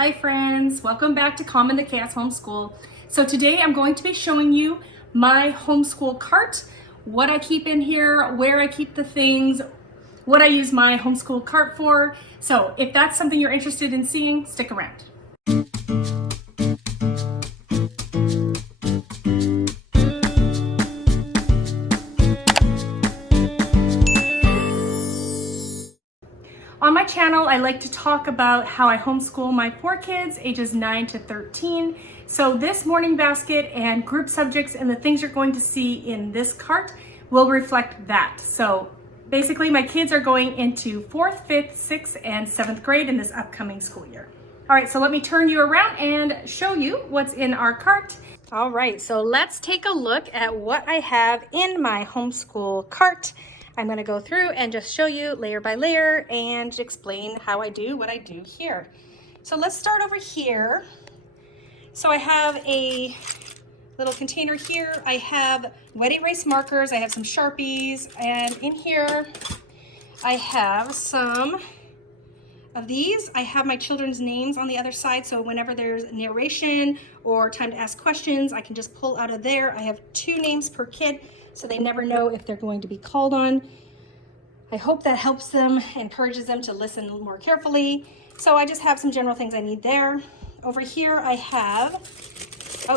Hi friends, welcome back to Calm in the Chaos Homeschool. So today I'm going to be showing you my homeschool cart, what I keep in here, where I keep the things, what I use my homeschool cart for. So if that's something you're interested in seeing, stick around. On my channel, I like to talk about how I homeschool my 4 kids, ages 9 to 13. So this morning basket and group subjects and the things you're going to see in this cart will reflect that. So basically my kids are going into 4th, 5th, 6th, and 7th grade in this upcoming school year. All right, so let me turn you around and show you what's in our cart. All right, so let's take a look at what I have in my homeschool cart. I'm going to go through and just show you layer by layer and explain how I do what I do here. So let's start over here. So I have a little container here. I have wet erase markers. I have some Sharpies, and in here I have some of these. I have my children's names on the other side, so whenever there's narration or time to ask questions, I can just pull out of there. I have 2 names per kid, so they never know if they're going to be called on. I hope that helps them, encourages them to listen more carefully. So I just have some general things I need there. Over here I have,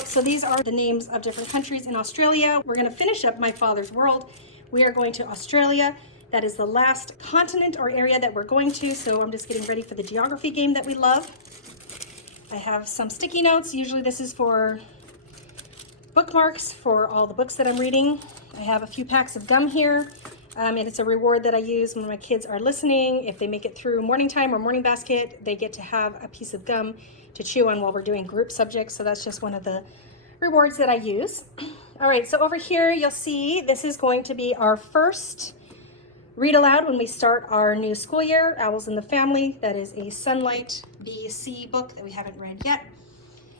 so these are the names of different countries in Australia. We're going to finish up My Father's World. We are going to Australia. That is the last continent or area that we're going to, so I'm just getting ready for the geography game that we love. I have some sticky notes. Usually this is for bookmarks for all the books that I'm reading. I have a few packs of gum here, and it's a reward that I use when my kids are listening. If they make it through morning time or morning basket, they get to have a piece of gum to chew on while we're doing group subjects, so that's just one of the rewards that I use. All right, so over here you'll see this is going to be our first read aloud when we start our new school year, Owls in the Family. That is a Sunlight BC book that we haven't read yet.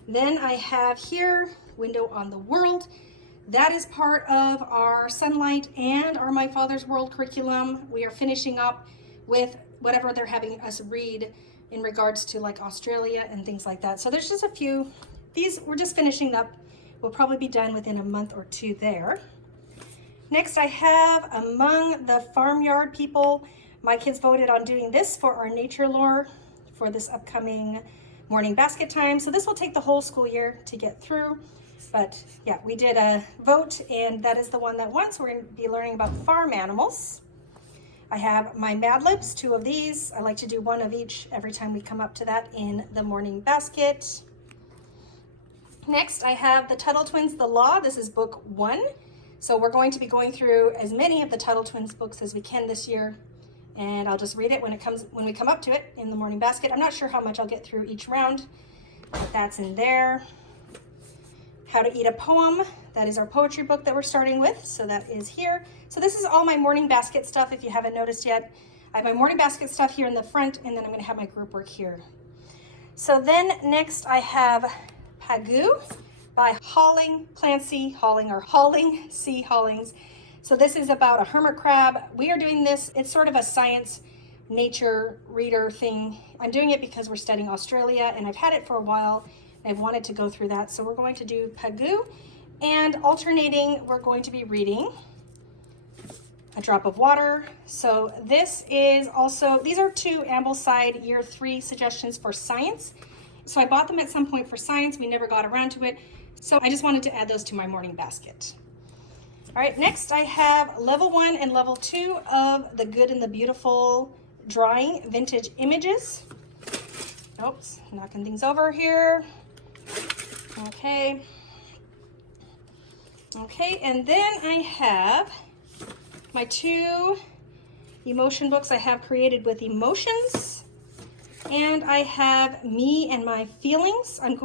Then I have here Window on the World. That is part of our Sunlight and our My Father's World curriculum. We are finishing up with whatever they're having us read in regards to like Australia and things like that. So there's just a few. These we're just finishing up. We'll probably be done within a month or 2 there. Next, I have Among the Farmyard People. My kids voted on doing this for our nature lore for this upcoming morning basket time. So this will take the whole school year to get through. But yeah, we did a vote, and that is the one that won. So we're going to be learning about farm animals. I have my Mad Libs, 2 of these. I like to do 1 of each every time we come up to that in the morning basket. Next, I have the Tuttle Twins, The Law. This is book 1. So we're going to be going through as many of the Tuttle Twins books as we can this year, and I'll just read it when we come up to it in the morning basket. I'm not sure how much I'll get through each round, but that's in there. How to Eat a Poem. That is our poetry book that we're starting with, so that is here. So this is all my morning basket stuff, if you haven't noticed yet. I have my morning basket stuff here in the front, and then I'm going to have my group work here. So then next I have Pagoo by Halling C. Hollings. So this is about a hermit crab. We are doing this, it's sort of a science nature reader thing. I'm doing it because we're studying Australia, and I've had it for a while. I've wanted to go through that. So we're going to do Pagoo, and alternating, we're going to be reading A Drop of Water. So this is also, these are 2 Ambleside Year 3 suggestions for science. So I bought them at some point for science. We never got around to it. So I just wanted to add those to my morning basket. All right, next I have level 1 and level 2 of The Good and the Beautiful Drawing Vintage Images. Oops, knocking things over here. Okay, and then I have my 2 emotion books I have created with emotions. And I have Me and My Feelings. I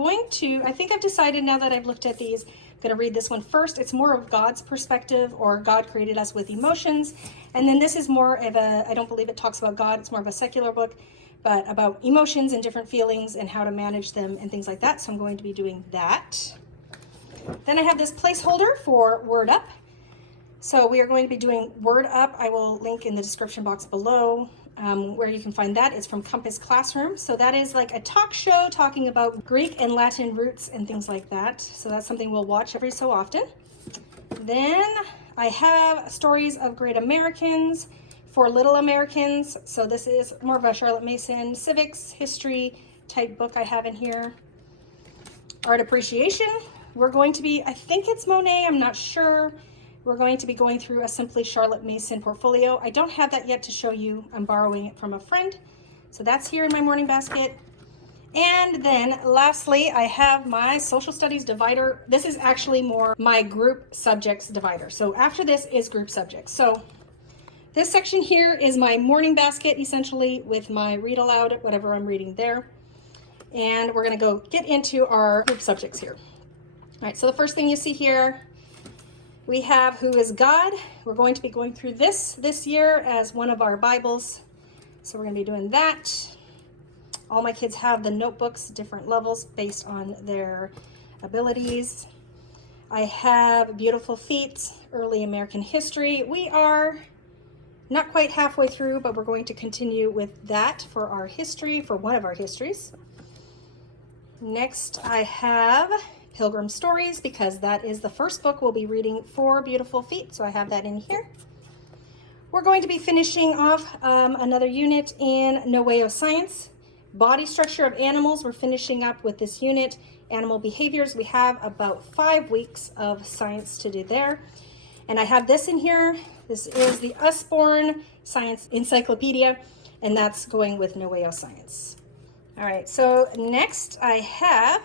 think I've decided now that I've looked at these, I'm going to read this one first. It's more of God's perspective, or God created us with emotions. And then this is more of I don't believe it talks about God. It's more of a secular book, but about emotions and different feelings and how to manage them and things like that. So I'm going to be doing that. Then I have this placeholder for Word Up. So we are going to be doing Word Up. I will link in the description box below. where you can find that is from Compass Classroom. So that is like a talk show talking about Greek and Latin roots and things like that. So that's something we'll watch every so often. Then I have Stories of Great Americans for Little Americans. So this is more of a Charlotte Mason civics history type book I have in here. Art Appreciation. We're going to be, I think it's Monet, I'm not sure. We're going to be going through a Simply Charlotte Mason portfolio. I don't have that yet to show you. I'm borrowing it from a friend. So that's here in my morning basket. And then lastly, I have my social studies divider. This is actually more my group subjects divider. So after this is group subjects. So this section here is my morning basket, essentially, with my read aloud, whatever I'm reading there. And we're gonna go get into our group subjects here. All right, so the first thing you see here, we have Who is God? We're going to be going through this year as one of our Bibles. So we're gonna be doing that. All my kids have the notebooks, different levels based on their abilities. I have Beautiful Feet, Early American History. We are not quite halfway through, but we're going to continue with that for our history, for one of our histories. Next, I have Pilgrim Stories, because that is the first book we'll be reading for Beautiful Feet, so I have that in here. We're going to be finishing off another unit in No Way of Science. Body structure of animals, we're finishing up with this unit. Animal behaviors, we have about 5 weeks of science to do there. And I have this in here. This is the Usborne Science Encyclopedia, and that's going with No Way of Science. All right, so next I have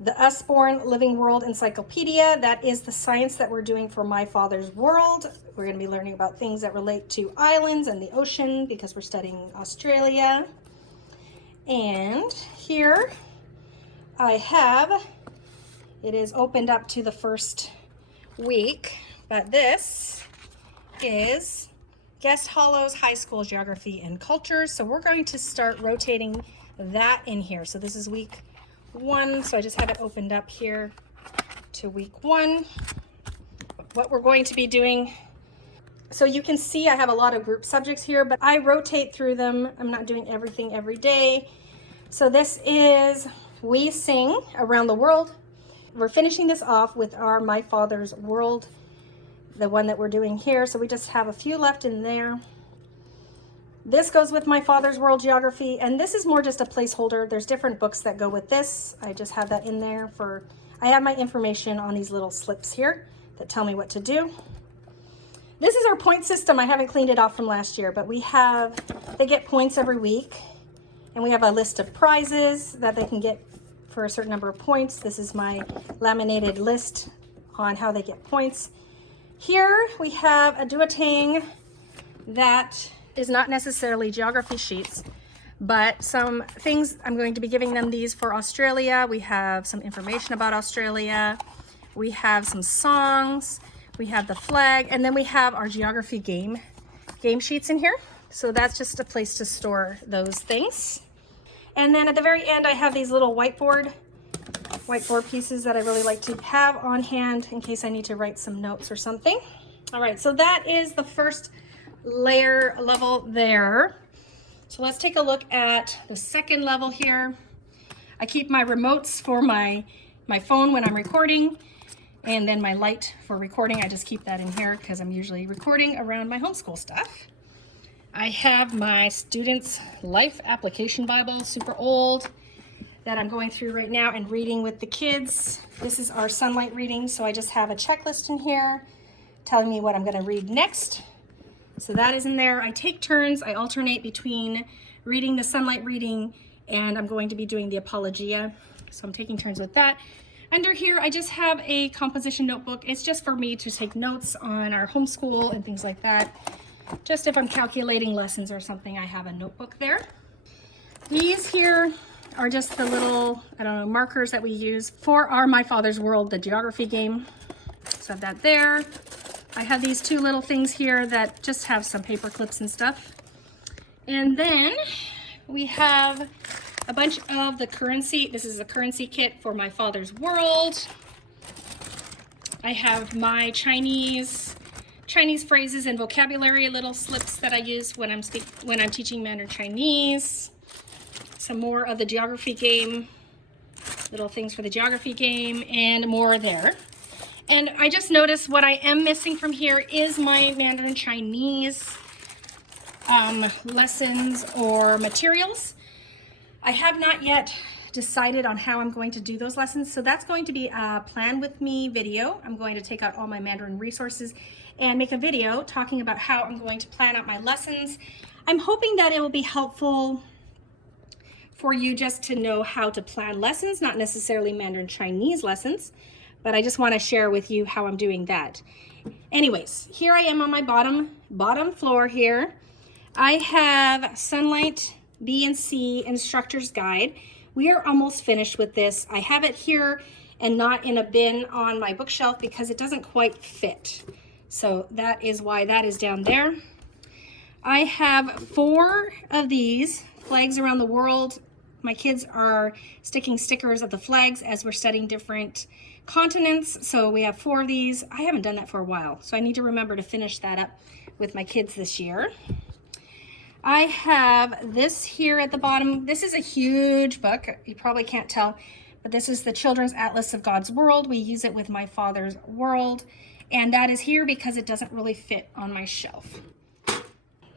the Usborne Living World Encyclopedia. That is the science that we're doing for My Father's World. We're going to be learning about things that relate to islands and the ocean because we're studying Australia. And here I have, it is opened up to the first week, but this is Guest Hollows High School Geography and Cultures. So we're going to start rotating that in here. So this is week 1, so I just have it opened up here to week 1. What we're going to be doing, so you can see I have a lot of group subjects here, but I rotate through them. I'm not doing everything every day. So this is We Sing Around the World. We're finishing this off with our My Father's World, the one that we're doing here. So we just have a few left in there. This goes with My Father's World Geography, and this is more just a placeholder. There's different books that go with this. I just have that in there for, I have my information on these little slips here that tell me what to do. This is our point system. I haven't cleaned it off from last year, but we have, they get points every week, and we have a list of prizes that they can get for a certain number of points. This is my laminated list on how they get points. Here we have a duotang that is not necessarily geography sheets, but some things. I'm going to be giving them these for Australia. We have some information about Australia. We have some songs. We have the flag, and then we have our geography game sheets in here. So that's just a place to store those things. And then at the very end, I have these little whiteboard pieces that I really like to have on hand in case I need to write some notes or something. All right, so that is the first level there. So let's take a look at the second level here. I keep my remotes for my phone when I'm recording, and then my light for recording. I just keep that in here because I'm usually recording around my homeschool stuff. I have my Students' Life Application Bible, super old, that I'm going through right now and reading with the kids. This is our Sunlight reading, so I just have a checklist in here telling me what I'm going to read next. So that is in there. I take turns. I alternate between reading the Sunlight reading, and I'm going to be doing the Apologia. So I'm taking turns with that. Under here, I just have a composition notebook. It's just for me to take notes on our homeschool and things like that. Just if I'm calculating lessons or something, I have a notebook there. These here are just the little, I don't know, markers that we use for our My Father's World, the geography game. So I have that there. I have these two little things here that just have some paper clips and stuff. And then we have a bunch of the currency. This is a currency kit for My Father's World. I have my Chinese Chinese phrases and vocabulary, little slips that I use when I'm teaching Mandarin Chinese. Some more of the geography game, little things for the geography game, and more there. And I just noticed what I am missing from here is my Mandarin Chinese lessons or materials. I have not yet decided on how I'm going to do those lessons, so that's going to be a plan with me video. I'm going to take out all my Mandarin resources and make a video talking about how I'm going to plan out my lessons. I'm hoping that it will be helpful for you just to know how to plan lessons, not necessarily Mandarin Chinese lessons, but I just want to share with you how I'm doing that. Anyways, here I am on my bottom floor here. I have Sunlight B and C Instructor's Guide. We are almost finished with this. I have it here and not in a bin on my bookshelf because it doesn't quite fit. So that is why that is down there. I have 4 of these flags around the world. My kids are sticking stickers of the flags as we're studying different continents. So we have 4 of these. I haven't done that for a while, so I need to remember to finish that up with my kids this year. I have this here at the bottom. This is a huge book. You probably can't tell, but this is the Children's Atlas of God's World. We use it with my father's world, and that is here because it doesn't really fit on my shelf.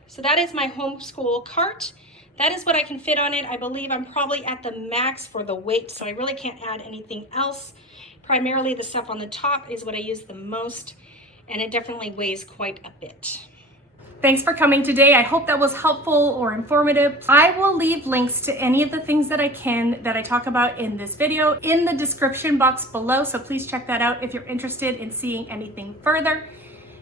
So that is my homeschool cart. That is what I can fit on it. I believe I'm probably at the max for the weight, so I really can't add anything else. Primarily the stuff on the top is what I use the most, and it definitely weighs quite a bit. Thanks for coming today. I hope that was helpful or informative. I will leave links to any of the things that I talk about in this video in the description box below, so please check that out if you're interested in seeing anything further.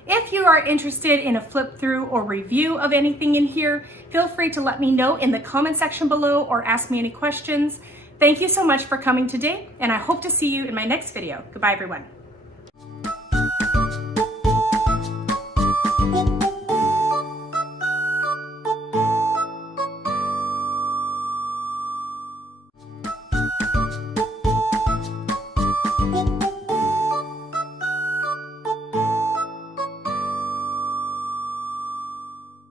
If you are interested in a flip through or review of anything in here, feel free to let me know in the comment section below or ask me any questions. Thank you so much for coming today, and I hope to see you in my next video. Goodbye, everyone.